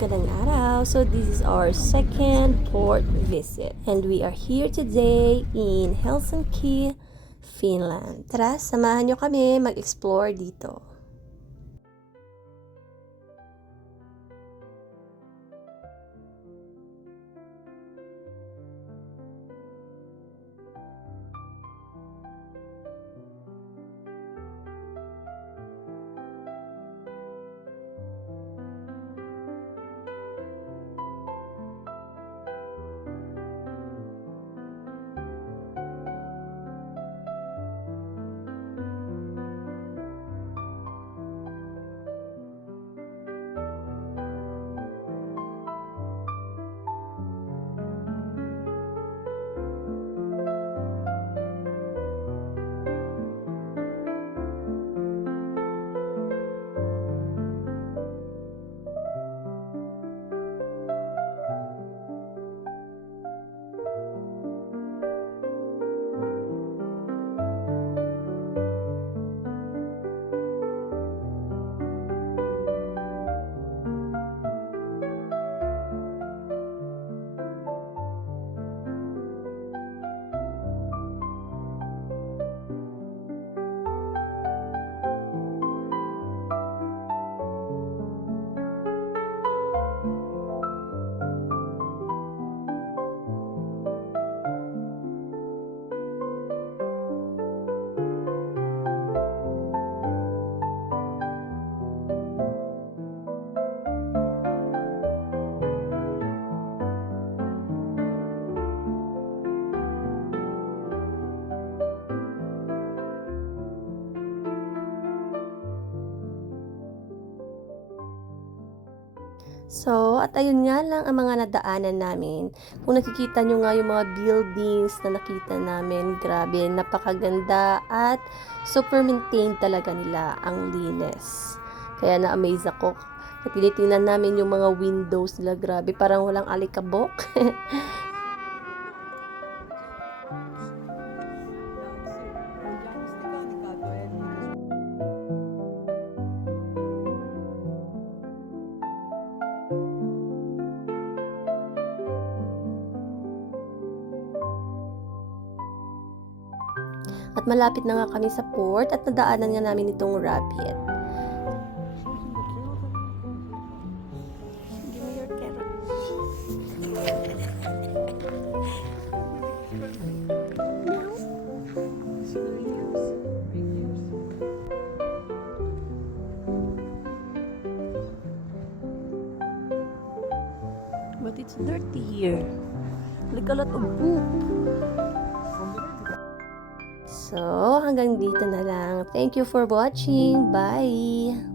Magandang araw! So this is our second port visit and we are here today in Helsinki, Finland. Tara, samahan nyo kami mag-explore dito. So, at ayun nga lang ang mga nadaanan namin. Kung nakikita nyo nga yung mga buildings na nakita namin, grabe, napakaganda at super maintained talaga nila, ang linis. Kaya na-amaze ako. Tinitingnan namin yung mga windows nila, grabe, parang walang alikabok. At malapit na nga kami sa port at nadaanan nga namin itong rabbit. Give me your carrot. But it's dirty here. Like a lot of poop. So, hanggang dito na lang. Thank you for watching. Bye!